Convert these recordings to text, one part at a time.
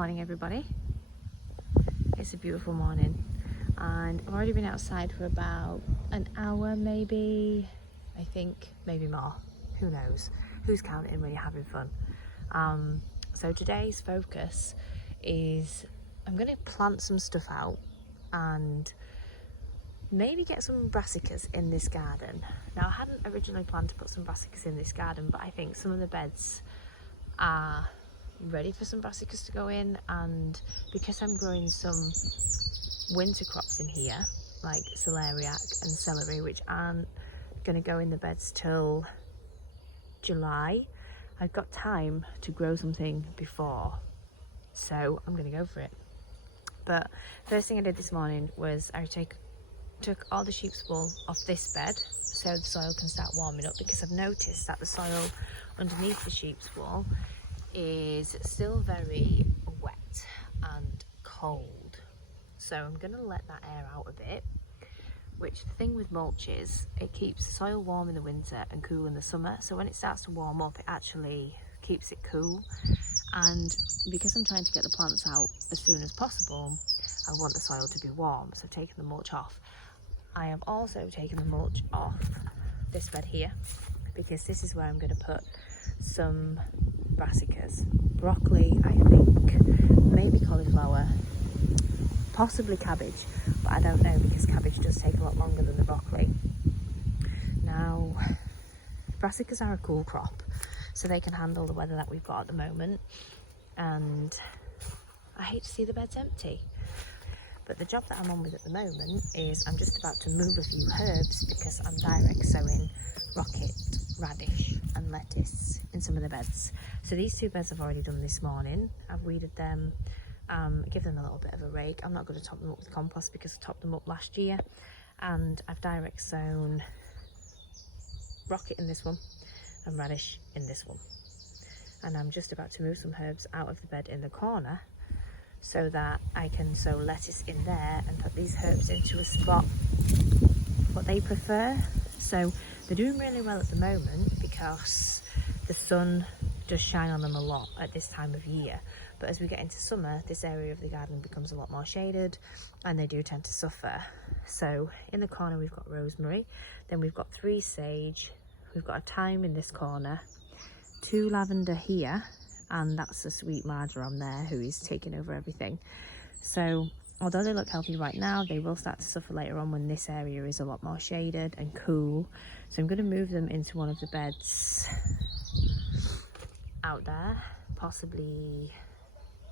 Morning everybody. It's a beautiful morning and I've already been outside for about an hour maybe, I think, maybe more, who knows, who's counting when you're having fun. So today's focus is I'm going to plant some stuff out and maybe get some brassicas in this garden. Now I hadn't originally planned to put some brassicas in this garden, but I think some of the beds are ready for some brassicas to go in, and because I'm growing some winter crops in here like celeriac and celery, which aren't going to go in the beds till July, I've got time to grow something before, so I'm going to go for it. But first thing I did this morning was I took all the sheep's wool off this bed so the soil can start warming up, because I've noticed that the soil underneath the sheep's wool is still very wet and cold, so I'm going to let that air out a bit. Which the thing with mulch is it keeps the soil warm in the winter and cool in the summer, so when it starts to warm up it actually keeps it cool. And because I'm trying to get the plants out as soon as possible, I want the soil to be warm, so I've taken the mulch off. I have also taken the mulch off this bed here because this is where I'm going to put some brassicas, broccoli, I think, maybe cauliflower, possibly cabbage, but I don't know because cabbage does take a lot longer than the broccoli. Now, brassicas are a cool crop, so they can handle the weather that we've got at the moment, and I hate to see the beds empty. But the job that I'm on with at the moment is I'm just about to move a few herbs because I'm direct sowing rocket, radish and lettuce in some of the beds. So these two beds I've already done this morning. I've weeded them, give them a little bit of a rake. I'm not going to top them up with compost because I topped them up last year. And I've direct sown rocket in this one and radish in this one. And I'm just about to move some herbs out of the bed in the corner so that I can sow lettuce in there and put these herbs into a spot what they prefer. So they're doing really well at the moment because the sun does shine on them a lot at this time of year, but as we get into summer this area of the garden becomes a lot more shaded and they do tend to suffer. So in the corner we've got rosemary, then we've got 3 sage, we've got a thyme in this corner, 2 lavender here, and that's the sweet marjoram there who is taking over everything. So although they look healthy right now, they will start to suffer later on when this area is a lot more shaded and cool. So I'm going to move them into one of the beds out there, possibly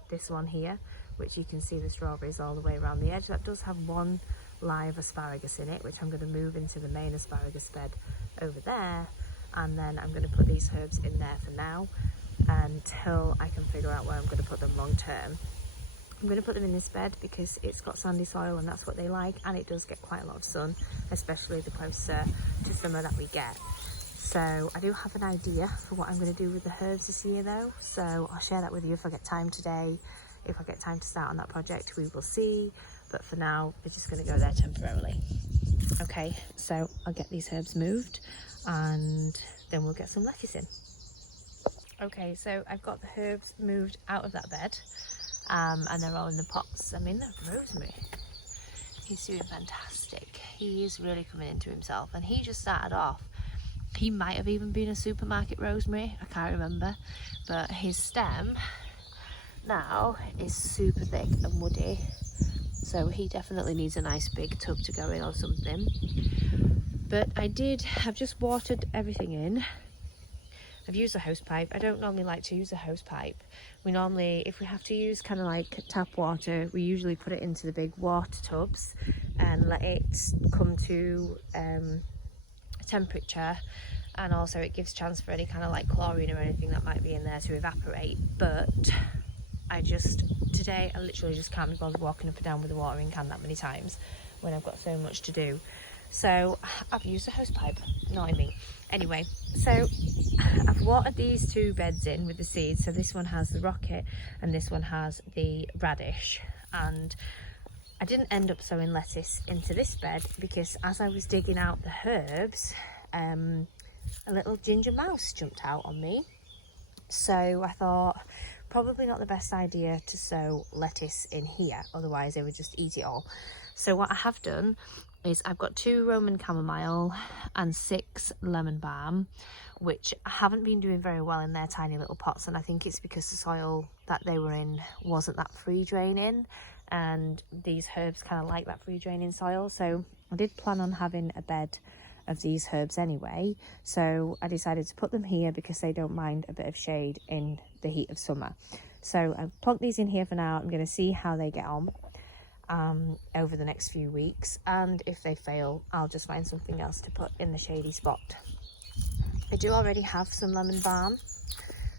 this one here, which you can see the strawberries all the way around the edge. That does have 1 live asparagus in it, which I'm going to move into the main asparagus bed over there, and then I'm going to put these herbs in there for now until I can figure out where I'm going to put them long term. I'm going to put them in this bed because it's got sandy soil and that's what they like, and it does get quite a lot of sun, especially the closer to summer that we get. So I do have an idea for what I'm going to do with the herbs this year though, so I'll share that with you if I get time today. If I get time to start on that project, we will see, but for now we're just going to go there temporarily. Okay, so I'll get these herbs moved and then we'll get some lettuce in. Okay, so I've got the herbs moved out of that bed, and they're all in the pots. I mean, look, rosemary, he's doing fantastic. He is really coming into himself, and he just started off. He might have even been a supermarket rosemary, I can't remember, but his stem now is super thick and woody, so he definitely needs a nice big tub to go in or something. But I've just watered everything in. I've used a hose pipe. I don't normally like to use a hose pipe. We normally, if we have to use kind of like tap water, we usually put it into the big water tubs and let it come to temperature, and also it gives chance for any kind of like chlorine or anything that might be in there to evaporate. But today I literally just can't be bothered walking up and down with a watering can that many times when I've got so much to do. So I've used a hose pipe, not me. Anyway, so I've watered these 2 beds in with the seeds. So this one has the rocket and this one has the radish. And I didn't end up sowing lettuce into this bed because as I was digging out the herbs, a little ginger mouse jumped out on me. So I thought, probably not the best idea to sow lettuce in here, otherwise they would just eat it all. So what I have done is I've got 2 Roman chamomile and 6 lemon balm, which haven't been doing very well in their tiny little pots, and I think it's because the soil that they were in wasn't that free draining, and these herbs kind of like that free draining soil. So I did plan on having a bed of these herbs anyway, so I decided to put them here because they don't mind a bit of shade in the heat of summer. So I've plunked these in here for now. I'm going to see how they get on over the next few weeks, and if they fail, I'll just find something else to put in the shady spot. I do already have some lemon balm,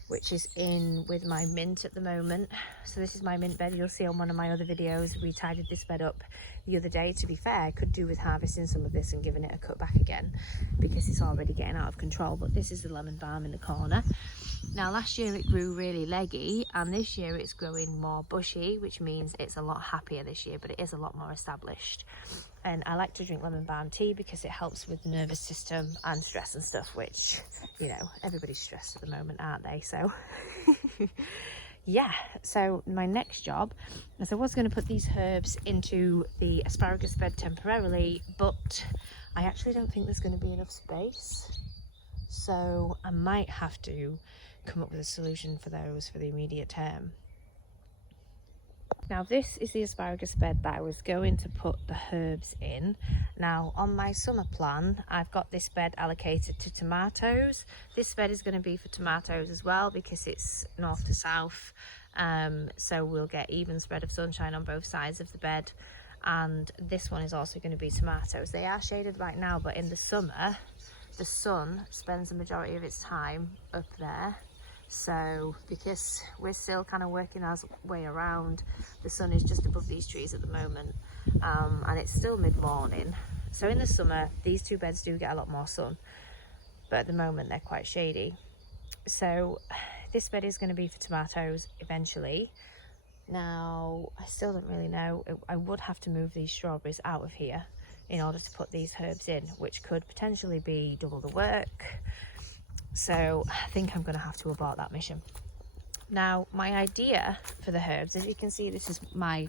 which is in with my mint at the moment. So this is my mint bed. You'll see on one of my other videos, we tidied this bed up the other day. To be fair, I could do with harvesting some of this and giving it a cut back again because it's already getting out of control. But this is the lemon balm in the corner. Now last year it grew really leggy, and this year it's growing more bushy, which means it's a lot happier this year, but it is a lot more established. And I like to drink lemon balm tea because it helps with the nervous system and stress and stuff, which, you know, everybody's stressed at the moment, aren't they? So yeah, so my next job is I was going to put these herbs into the asparagus bed temporarily, but I actually don't think there's going to be enough space, so I might have to come up with a solution for those for the immediate term. Now this is the asparagus bed that I was going to put the herbs in. Now on my summer plan, I've got this bed allocated to tomatoes. This bed is going to be for tomatoes as well because it's north to south, so we'll get even spread of sunshine on both sides of the bed. And this one is also going to be tomatoes. They are shaded right now, but in the summer the sun spends the majority of its time up there. So because we're still kind of working our way around, the sun is just above these trees at the moment, and it's still mid-morning. So in the summer these 2 beds do get a lot more sun, but at the moment they're quite shady. So this bed is going to be for tomatoes eventually. Now I still don't really know. I would have to move these strawberries out of here in order to put these herbs in, which could potentially be double the work. So I think I'm going to have to abort that mission. Now my idea for the herbs, as you can see, this is my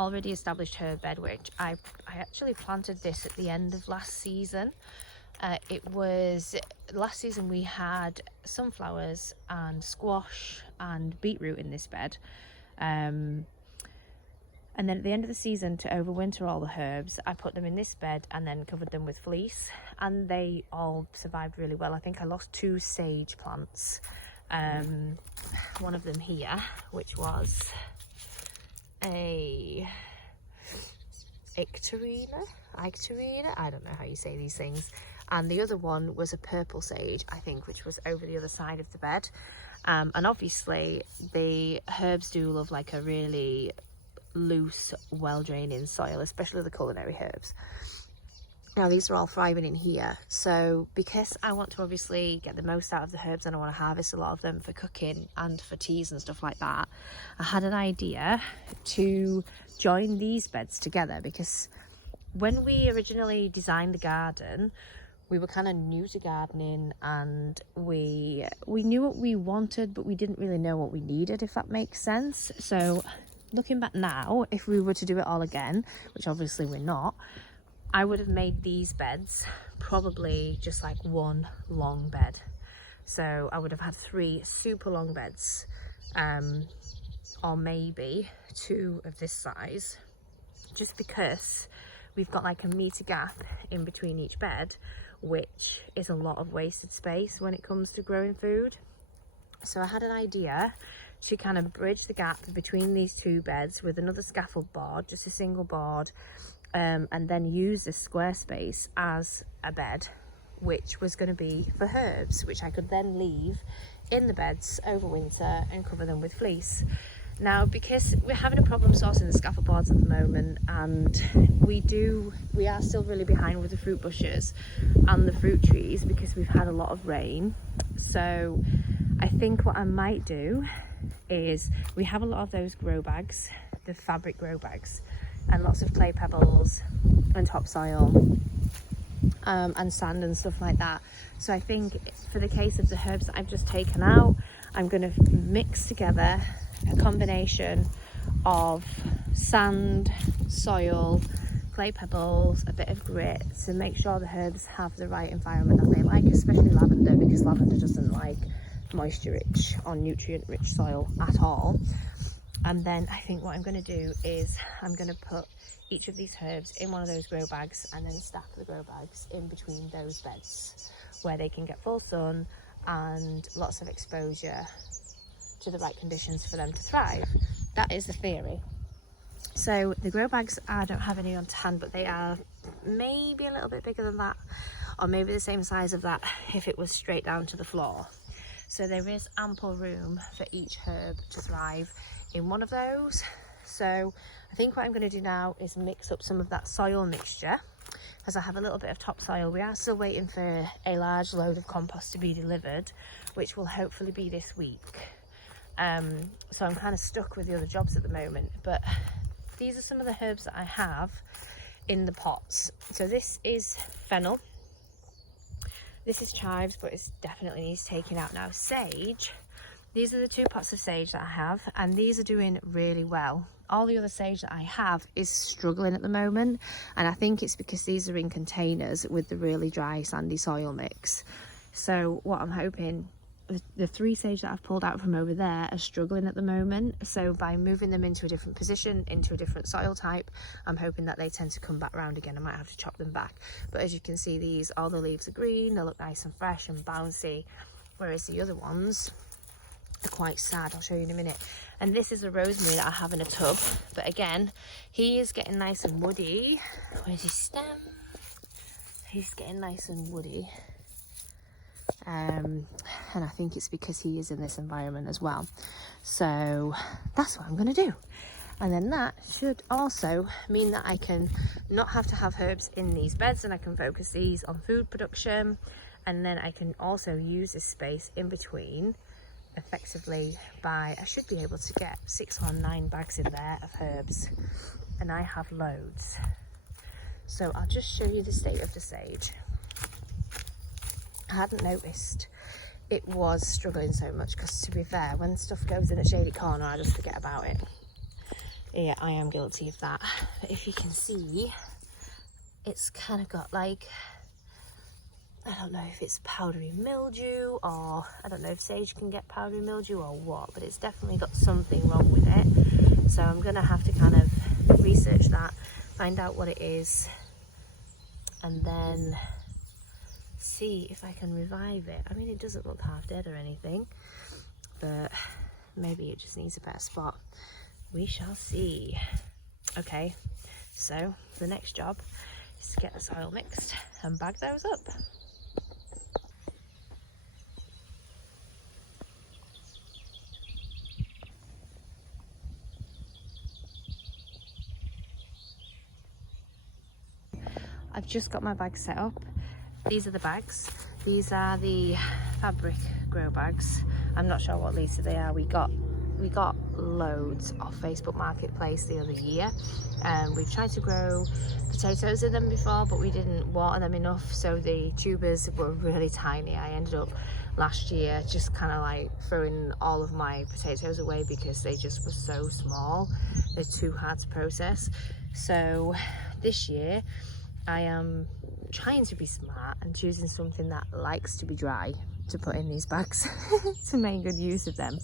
already established herb bed, which I actually planted this at the end of last season. Last season we had sunflowers and squash and beetroot in this bed. And then at the end of the season, to overwinter all the herbs, I put them in this bed and then covered them with fleece, and they all survived really well. I think I lost 2 sage plants. One of them here, which was a icterina, I don't know how you say these things. And the other one was a purple sage, I think, which was over the other side of the bed. And obviously the herbs do love like a really loose, well-draining soil, especially the culinary herbs. Now these are all thriving in here, so because I want to obviously get the most out of the herbs and I want to harvest a lot of them for cooking and for teas and stuff like that, I had an idea to join these beds together, because when we originally designed the garden, we were kind of new to gardening, and we knew what we wanted, but we didn't really know what we needed, if that makes sense. So looking back now, if we were to do it all again, which obviously we're not, I would have made these beds probably just like one long bed. So I would have had 3 super long beds, or maybe 2 of this size, just because we've got like a metre gap in between each bed, which is a lot of wasted space when it comes to growing food. So I had an idea to kind of bridge the gap between these 2 beds with another scaffold board, just a single board, and then use this square space as a bed, which was going to be for herbs, which I could then leave in the beds over winter and cover them with fleece. Now, because we're having a problem sourcing the scaffold boards at the moment, and we are still really behind with the fruit bushes and the fruit trees because we've had a lot of rain. So I think what I might do is, we have a lot of those grow bags, the fabric grow bags, and lots of clay pebbles and topsoil and sand and stuff like that. So I think for the case of the herbs that I've just taken out, I'm going to mix together a combination of sand, soil, clay pebbles, a bit of grit to make sure the herbs have the right environment that they like, especially lavender, because lavender doesn't like moisture rich or nutrient rich soil at all. And then I think what I'm going to do is I'm going to put each of these herbs in one of those grow bags and then stack the grow bags in between those beds where they can get full sun and lots of exposure to the right conditions for them to thrive. That is the theory. So the grow bags, I don't have any on hand, but they are maybe a little bit bigger than that, or maybe the same size of that if it was straight down to the floor. So there is ample room for each herb to thrive in one of those. So I think what I'm going to do now is mix up some of that soil mixture, as I have a little bit of topsoil. We are still waiting for a large load of compost to be delivered, which will hopefully be this week. So I'm kind of stuck with the other jobs at the moment, but these are some of the herbs that I have in the pots. So this is fennel, this is chives, but it definitely needs taking out now. Sage, these are the 2 pots of sage that I have, and these are doing really well. All the other sage that I have is struggling at the moment, and I think it's because these are in containers with the really dry sandy soil mix. So what I'm hoping, the 3 sage that I've pulled out from over there are struggling at the moment, so by moving them into a different position, into a different soil type, I'm hoping that they tend to come back around again. I might have to chop them back, but as you can see, these, all the leaves are green, they look nice and fresh and bouncy, whereas the other ones are quite sad. I'll show you in a minute. And this is the rosemary that I have in a tub, but again, he is getting nice and woody. Where's his stem? He's getting nice and woody. And I think it's because he is in this environment as well. So that's what I'm going to do. And then that should also mean that I can not have to have herbs in these beds, and I can focus these on food production. And then I can also use this space in between effectively by, I should be able to get 6 or 9 bags in there of herbs, and I have loads. So I'll just show you the state of the sage. I hadn't noticed it was struggling so much, because to be fair, when stuff goes in a shady corner, I just forget about it. Yeah, I am guilty of that. But if you can see, it's kind of got like, I don't know if it's powdery mildew, or I don't know if sage can get powdery mildew or what, but it's definitely got something wrong with it. So I'm going to have to kind of research that, find out what it is, and then see if I can revive it. I mean, it doesn't look half dead or anything, but maybe it just needs a better spot. We shall see. Okay, so the next job is to get the soil mixed and bag those up. I've just got my bags set up. These are the bags. These are the fabric grow bags. I'm not sure what litre they are. We got loads off Facebook Marketplace the other year. We've tried to grow potatoes in them before, but we didn't water them enough, so the tubers were really tiny. I ended up last year just kind of like throwing all of my potatoes away because they just were so small. They're too hard to process. So this year I am trying to be smart and choosing something that likes to be dry to put in these bags to make good use of them.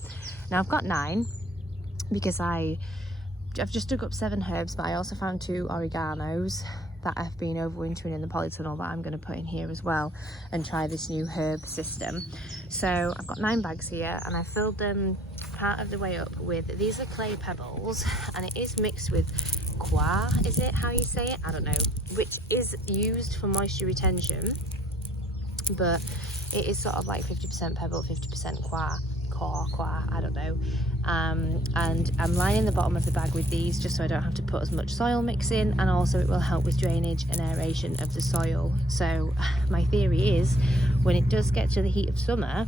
Now I've got 9 because I've just dug up 7 herbs, but I also found 2 oreganos that have been overwintering in the polytunnel that I'm going to put in here as well and try this new herb system. So I've got 9 bags here, and I filled them part of the way up with, these are clay pebbles, and it is mixed with qua, is it how you say it? I don't know, which is used for moisture retention, but it is sort of like 50% pebble, 50% qua, I don't know. And I'm lining the bottom of the bag with these just so I don't have to put as much soil mix in, and also it will help with drainage and aeration of the soil. So my theory is when it does get to the heat of summer,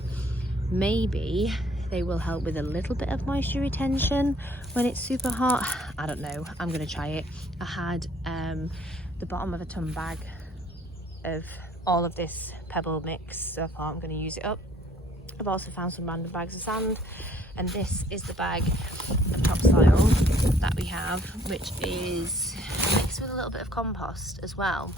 maybe they will help with a little bit of moisture retention when it's super hot. I don't know, I'm gonna try it. I had the bottom of a ton bag of all of this pebble mix, so I thought I'm gonna use it up. I've also found some random bags of sand, and this is the bag of topsoil that we have, which is mixed with a little bit of compost as well.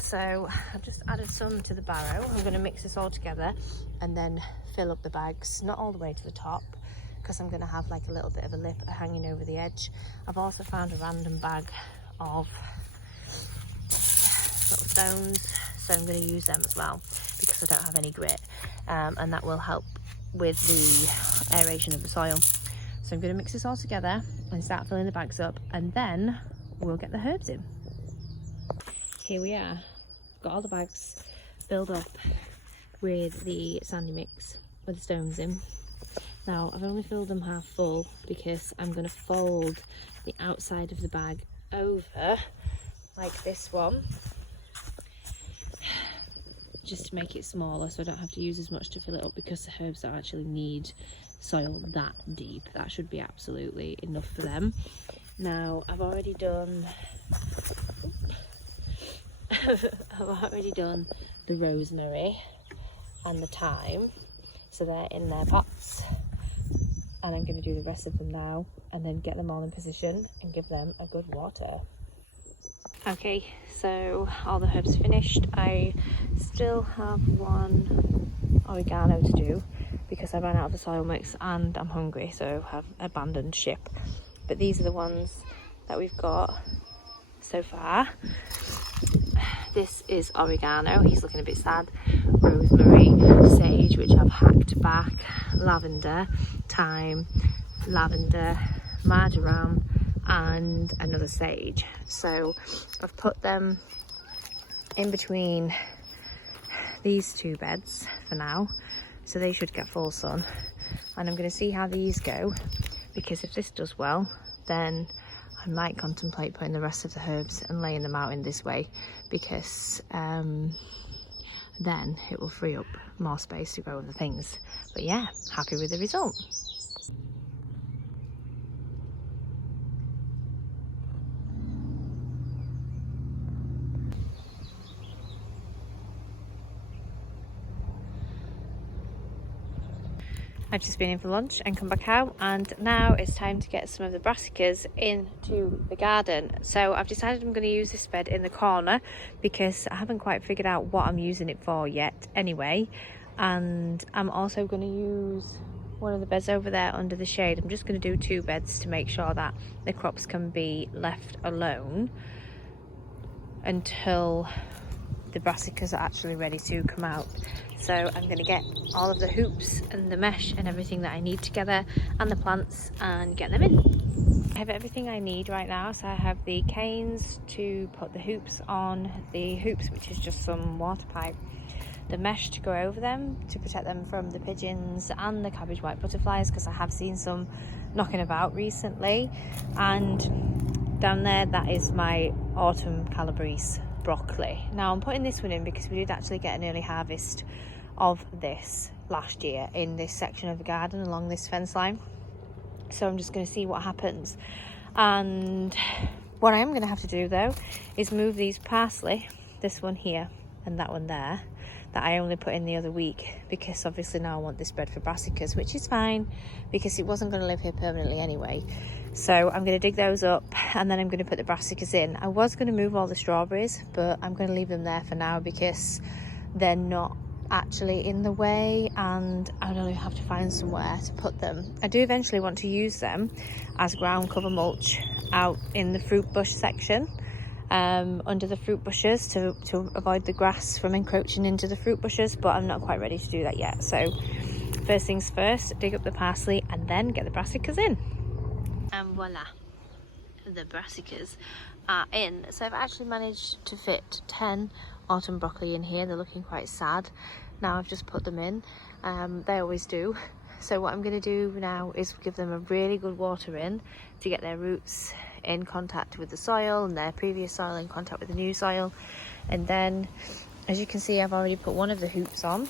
So I've just added some to the barrow. I'm going to mix this all together and then fill up the bags, not all the way to the top, because I'm going to have like a little bit of a lip hanging over the edge. I've also found a random bag of little stones, so I'm going to use them as well because I don't have any grit, and that will help with the aeration of the soil. So I'm going to mix this all together and start filling the bags up, and then we'll get the herbs in. Here we are, got all the bags filled up with the sandy mix with the stones in. Now I've only filled them half full because I'm going to fold the outside of the bag over like this one, just to make it smaller so I don't have to use as much to fill it up, because the herbs don't actually need soil that deep. That should be absolutely enough for them. Now I've already done the rosemary and the thyme, so they're in their pots, and I'm going to do the rest of them now and then get them all in position and give them a good water. Okay, so all the herbs finished. I still have one oregano to do because I ran out of the soil mix and I'm hungry, so I've abandoned ship. But these are the ones that we've got so far. This is oregano, he's looking a bit sad. Rosemary, sage, which I've hacked back, lavender, thyme, lavender, marjoram, and another sage. So I've put them in between these two beds for now, so they should get full sun, and I'm going to see how these go, because if this does well, then I might contemplate putting the rest of the herbs and laying them out in this way, because then it will free up more space to grow other things. But yeah, happy with the result. I've just been in for lunch and come back out, and now it's time to get some of the brassicas into the garden. So I've decided I'm going to use this bed in the corner because I haven't quite figured out what I'm using it for yet anyway. And I'm also going to use one of the beds over there under the shade. I'm just going to do 2 beds to make sure that the crops can be left alone until the brassicas are actually ready to come out. So I'm going to get all of the hoops and the mesh and everything that I need together, and the plants, and get them in. I have everything I need right now. So I have the canes to put the hoops on, the hoops which is just some water pipe, the mesh to go over them to protect them from the pigeons and the cabbage white butterflies, because I have seen some knocking about recently, and down there that is my autumn calabrese broccoli. Now I'm putting this one in because we did actually get an early harvest of this last year in this section of the garden along this fence line, so I'm just going to see what happens. And what I am going to have to do though is move these parsley, this one here and that one there, that I only put in the other week, because obviously now I want this bed for brassicas, which is fine because it wasn't going to live here permanently anyway. So I'm going to dig those up and then I'm going to put the brassicas in. I was going to move all the strawberries, but I'm going to leave them there for now because they're not actually in the way, and I would only have to find somewhere to put them. I do eventually want to use them as ground cover mulch out in the fruit bush section, under the fruit bushes, to avoid the grass from encroaching into the fruit bushes, but I'm not quite ready to do that yet. So first things first, dig up the parsley and then get the brassicas in. And voila, the brassicas are in. So I've actually managed to fit 10 autumn broccoli in here. They're looking quite sad. Now I've just put them in. They always do. So what I'm going to do now is give them a really good water in to get their roots in contact with the soil and their previous soil in contact with the new soil. And then, as you can see, I've already put one of the hoops on.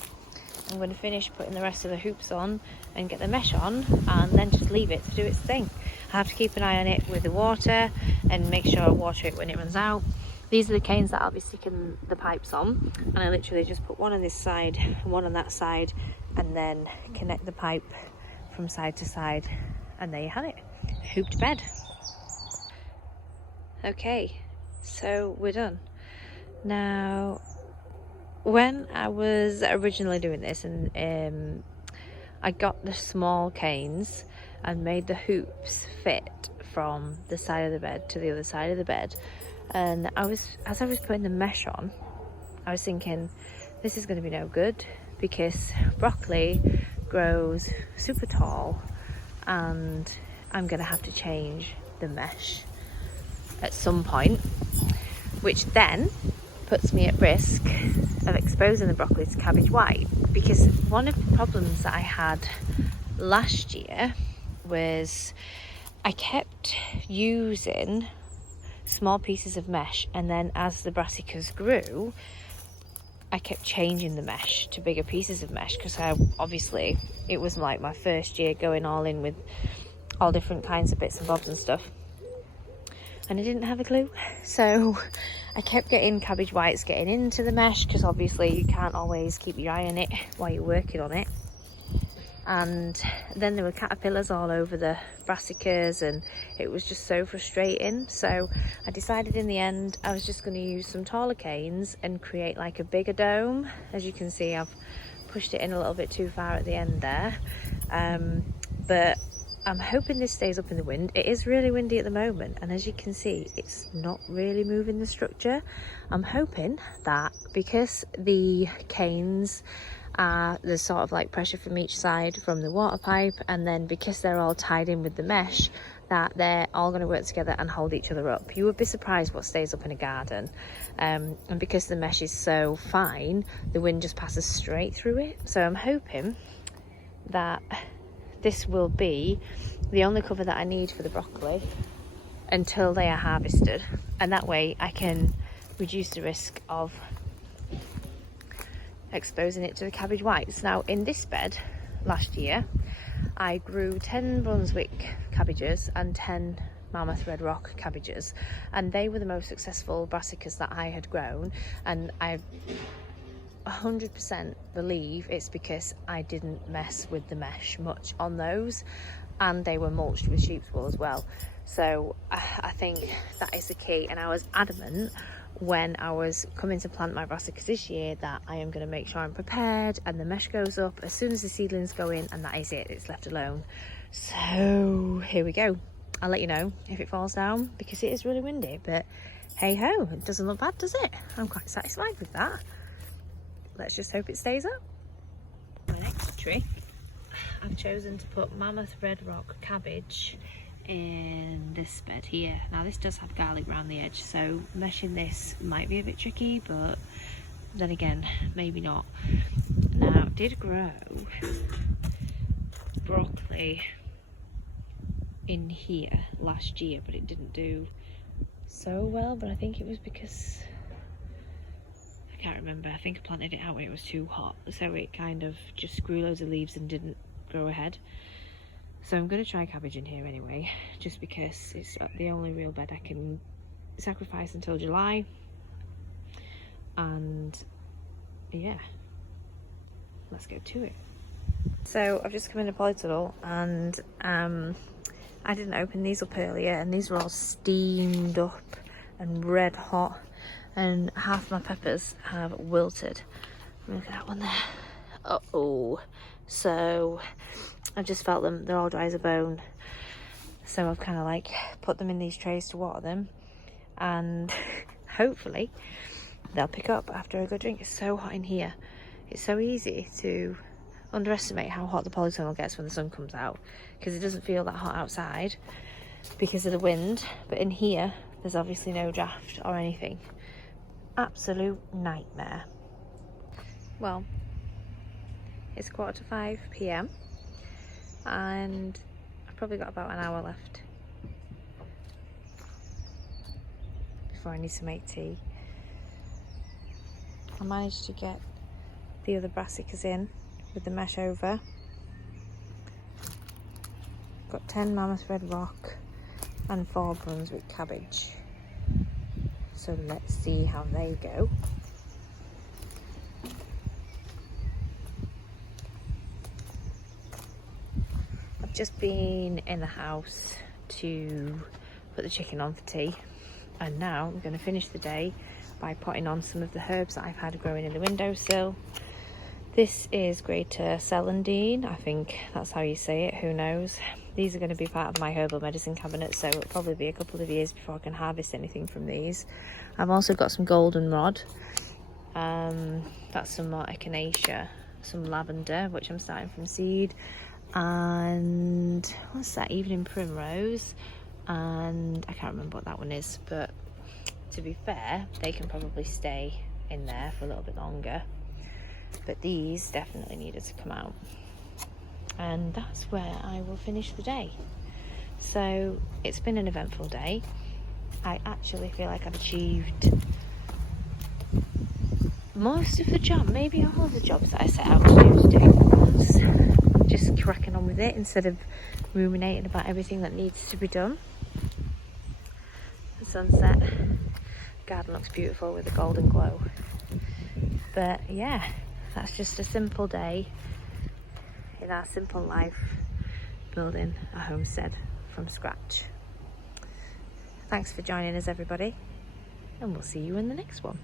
I'm going to finish putting the rest of the hoops on and get the mesh on, and then just leave it to do its thing. I have to keep an eye on it with the water and make sure I water it when it runs out. These are the canes that I'll be sticking the pipes on, and I literally just put one on this side and one on that side, and then connect the pipe from side to side, and there you have it, hooped bed. Okay, so we're done. Now, when I was originally doing this, and I got the small canes and made the hoops fit from the side of the bed to the other side of the bed, and as I was putting the mesh on, I was thinking, this is going to be no good, because broccoli grows super tall and I'm going to have to change the mesh at some point, which then puts me at risk of exposing the broccoli to cabbage white. Because one of the problems that I had last year was I kept using small pieces of mesh, and then as the brassicas grew, I kept changing the mesh to bigger pieces of mesh, because obviously it was like my first year going all in with all different kinds of bits and bobs and stuff, and I didn't have a clue. So I kept getting cabbage whites getting into the mesh, because obviously you can't always keep your eye on it while you're working on it. And then there were caterpillars all over the brassicas, and it was just so frustrating. So I decided in the end I was just going to use some taller canes and create like a bigger dome. As you can see, I've pushed it in a little bit too far at the end there, but I'm hoping this stays up in the wind. It is really windy at the moment, and as you can see, it's not really moving the structure. I'm hoping that because the canes there's sort of like pressure from each side from the water pipe, and then because they're all tied in with the mesh, that they're all going to work together and hold each other up. You would be surprised what stays up in a garden, and because the mesh is so fine, the wind just passes straight through it. So I'm hoping that this will be the only cover that I need for the broccoli until they are harvested, and that way I can reduce the risk of exposing it to the cabbage whites. Now, in this bed last year I grew 10 Brunswick cabbages and 10 Mammoth Red Rock cabbages, and they were the most successful brassicas that I had grown, and I 100% believe it's because I didn't mess with the mesh much on those, and they were mulched with sheep's wool as well. So I think that is the key, and I was adamant when I was coming to plant my brassicas this year that I am going to make sure I'm prepared and the mesh goes up as soon as the seedlings go in, and that is it, it's left alone. So here we go. I'll let you know if it falls down, because it is really windy, but hey ho, it doesn't look bad, does it? I'm quite satisfied with that. Let's just hope it stays up. My next trick, I've chosen to put Mammoth Red Rock cabbage in this bed here. Now this does have garlic around the edge, so meshing this might be a bit tricky, but then again, maybe not. Now, it did grow broccoli in here last year, but it didn't do so well, but I think it was because, I can't remember, I think I planted it out when it was too hot, so it kind of just grew loads of leaves and didn't grow ahead. So I'm going to try cabbage in here anyway, just because it's the only real bed I can sacrifice until July. And yeah, let's go to it. So I've just come in a polytunnel, and I didn't open these up earlier, and these were all steamed up and red hot, and half my peppers have wilted. Look at that one there. Uh-oh. So I've just felt them, they're all dry as a bone. So I've kind of like put them in these trays to water them, and hopefully they'll pick up after a good drink. It's so hot in here. It's so easy to underestimate how hot the polytunnel gets when the sun comes out, because it doesn't feel that hot outside because of the wind, but in here there's obviously no draft or anything. Absolute nightmare. Well, it's 4:45 p.m. and I've probably got about an hour left before I need to make tea. I managed to get the other brassicas in with the mesh over. Got 10 Mammoth Red Rock and 4 Brunswick cabbage. So let's see how they go. I've just been in the house to put the chicken on for tea, and now I'm going to finish the day by putting on some of the herbs that I've had growing in the windowsill. This is greater celandine, I think that's how you say it, who knows. These are going to be part of my herbal medicine cabinet, so it'll probably be a couple of years before I can harvest anything from these. I've also got some goldenrod, that's some more echinacea, some lavender, which I'm starting from seed, and what's that, evening primrose, and I can't remember what that one is, but to be fair, they can probably stay in there for a little bit longer. But these definitely needed to come out, and that's where I will finish the day. So it's been an eventful day. I actually feel like I've achieved most of the job, maybe all of the jobs that I set out to do. Just cracking on with it instead of ruminating about everything that needs to be done. The sunset, garden looks beautiful with a golden glow. But yeah, that's just a simple day in our simple life, building a homestead from scratch. Thanks for joining us, everybody, and we'll see you in the next one.